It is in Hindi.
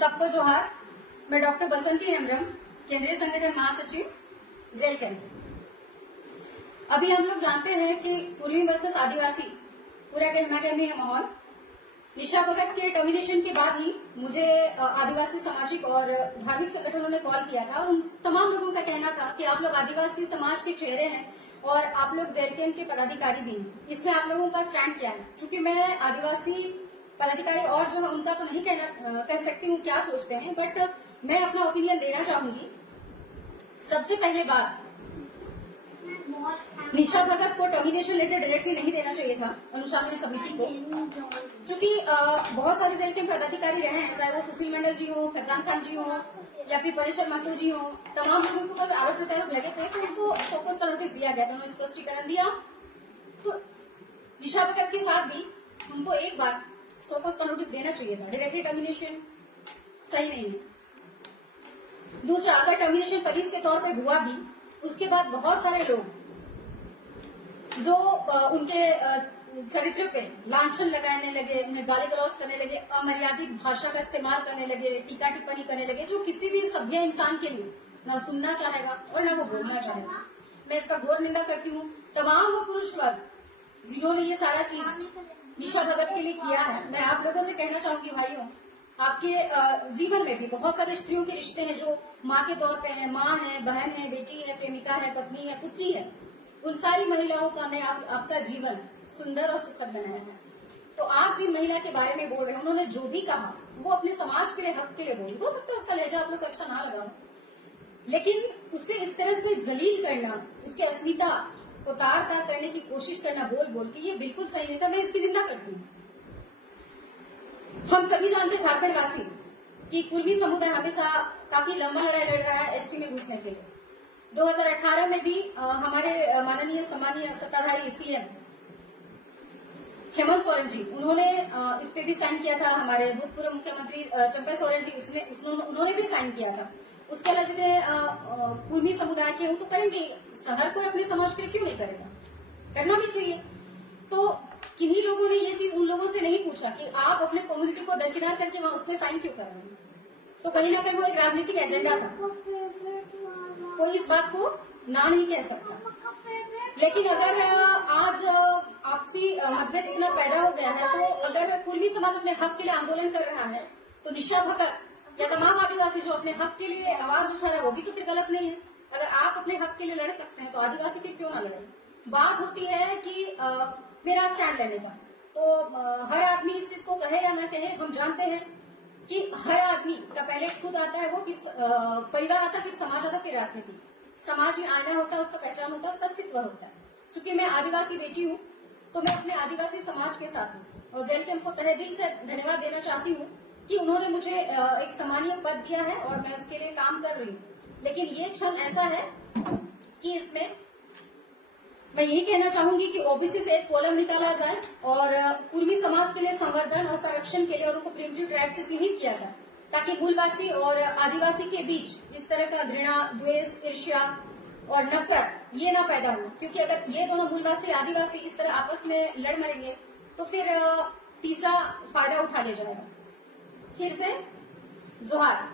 सबको जोहार। मैं डॉक्टर बसंती हेम्ब्रम, केंद्रीय संगठन महासचिव जेल कैंप। अभी हम लोग जानते हैं कि कुर्मी वर्सेस आदिवासी पूरा गहमा-गहमी है माहौल। निशा भगत के टर्मिनेशन के बाद ही मुझे आदिवासी सामाजिक और धार्मिक संगठनों ने कॉल किया था और उन तमाम लोगों का कहना था कि आप लोग आदिवासी समाज के चेहरे हैं और आप लोग जेल कैंप के पदाधिकारी भी हैं। इसमें आप लोगों का स्टैंड क्या है? क्योंकि मैं आदिवासी पदाधिकारी और जो है उनका तो नहीं कह सकती हूँ क्या सोचते हैं, बट मैं अपना ओपिनियन देना चाहूंगी। सबसे पहले बात, निशा भगत को टर्मिनेशन लेटर डायरेक्टली नहीं देना चाहिए था अनुशासन समिति को, क्योंकि बहुत सारे जेल के पदाधिकारी रहे हैं, चाहे वो सुशील मंडल जी हो, फैजान खान जी हो या फिर परेश्वर माथुर जी हो, तमाम लोगों के ऊपर आरोप प्रत्यारोप लगे थे, तो उनको शोकॉज का नोटिस दिया गया था, उन्होंने स्पष्टीकरण दिया। तो निशा भगत के साथ भी उनको एक बार शोकॉज का नोटिस देना चाहिए था। डायरेक्टली टर्मिनेशन सही नहीं है। दूसरा, अगर टर्मिनेशन पुलिस के तौर पे हुआ भी, उसके बाद बहुत सारे लोग जो उनके चरित्र पे लांछन लगाने लगे, उन्हें गाली गलौज करने लगे, अमर्यादित भाषा का इस्तेमाल करने लगे, टीका टिप्पणी करने लगे, जो किसी भी सभ्य इंसान के लिए न सुनना चाहेगा और न वो बोलना चाहेगा। मैं इसका घोर निंदा करती हूँ। तमाम वो पुरुष वर्ग जिन्होंने ये सारा चीज निशा भगत के लिए किया है, मैं आप लोगों से कहना चाहूंगी भाइयों, आपके जीवन में भी बहुत सारे स्त्रियों के रिश्ते हैं जो माँ के तौर पे है, माँ है, बहन है, बेटी है, प्रेमिका है, पत्नी है, पुत्री है। उन सारी महिलाओं का ने आपका जीवन सुंदर और सुखद बनाया है। तो आप जिन महिला के बारे में बोल रहे हैं, उन्होंने जो भी कहा वो अपने समाज के लिए, हक के लिए बोली। हो सकता है उसका लहजा आप लोग अच्छा ना लगा हो, लेकिन उसे इस तरह से जलील करना, उसकी अस्मिता को तार तार करने की कोशिश करना बोल बोल के, ये बिल्कुल सही नहीं था। मैं इसकी निंदा करती हूँ। हम सभी जानते हैं झारखंड वासी कि कुर्मी समुदाय हमेशा काफी लंबा लड़ाई लड़ रहा है एसटी में घुसने के लिए। 2018 में भी हमारे माननीय सम्मानीय सत्ताधारी सीएम हेमंत सोरेन जी, उन्होंने इस पे भी साइन किया था। हमारे भूतपूर्व मुख्यमंत्री चंपा सोरेन जी, उन्होंने भी साइन किया था। उसके अलावा जितने कुर्मी समुदाय के, तो करेंगे। हर कोई अपने समाज के लिए क्यों नहीं करेगा? करना भी चाहिए। तो किन्हीं लोगों ने ये चीज उन लोगों से नहीं पूछा कि आप अपने कम्युनिटी को दरकिनार करके वहां उसमें साइन क्यों कर रहे हैं। तो कहीं ना कहीं वो एक राजनीतिक एजेंडा था। कोई इस बात को ना नहीं कह सकता। लेकिन अगर आज आपसी मतभेद इतना पैदा हो गया है, तो अगर कुर्मी समाज अपने हक के लिए आंदोलन कर रहा है, तो निशा भगत या तमाम आदिवासी जो अपने हक के लिए आवाज उठा रहे हैं, वो भी तो फिर गलत नहीं है। अगर आप अपने हक के लिए लड़ सकते हैं, तो आदिवासी फिर क्यों ना लड़े? बात होती है कि मेरा स्टैंड लेने का। तो हर आदमी इस चीज को कहे या ना कहे, हम जानते हैं कि हर आदमी का पहले खुद आता है, वो फिर परिवार आता है, फिर समाज आता है, फिर राजनीति। समाज ही आईना होता है, उसका पहचान होता है, उसका अस्तित्व होता है। चूंकि मैं आदिवासी बेटी हूँ, तो मैं अपने आदिवासी समाज के साथ हूँ और जेल कैंप को तहे दिल से धन्यवाद देना चाहती हूँ कि उन्होंने मुझे एक सम्मानीय पद दिया है और मैं उसके लिए काम कर रही हूँ। लेकिन ये क्षण ऐसा है कि इसमें मैं यही कहना चाहूंगी कि ओबीसी से एक कॉलम निकाला जाए और कुर्मी समाज के लिए संवर्धन और संरक्षण के लिए और उनको प्रिमिटिव ट्राइब से चिन्हित किया जाए, ताकि मूलवासी और आदिवासी के बीच इस तरह का घृणा, द्वेष, ईर्ष्या और नफरत ये ना पैदा हो। क्योंकि अगर ये दोनों मूलवासी आदिवासी इस तरह आपस में लड़ मरेंगे, तो फिर तीसरा फायदा उठा ले जाएगा। फिर से जोहार।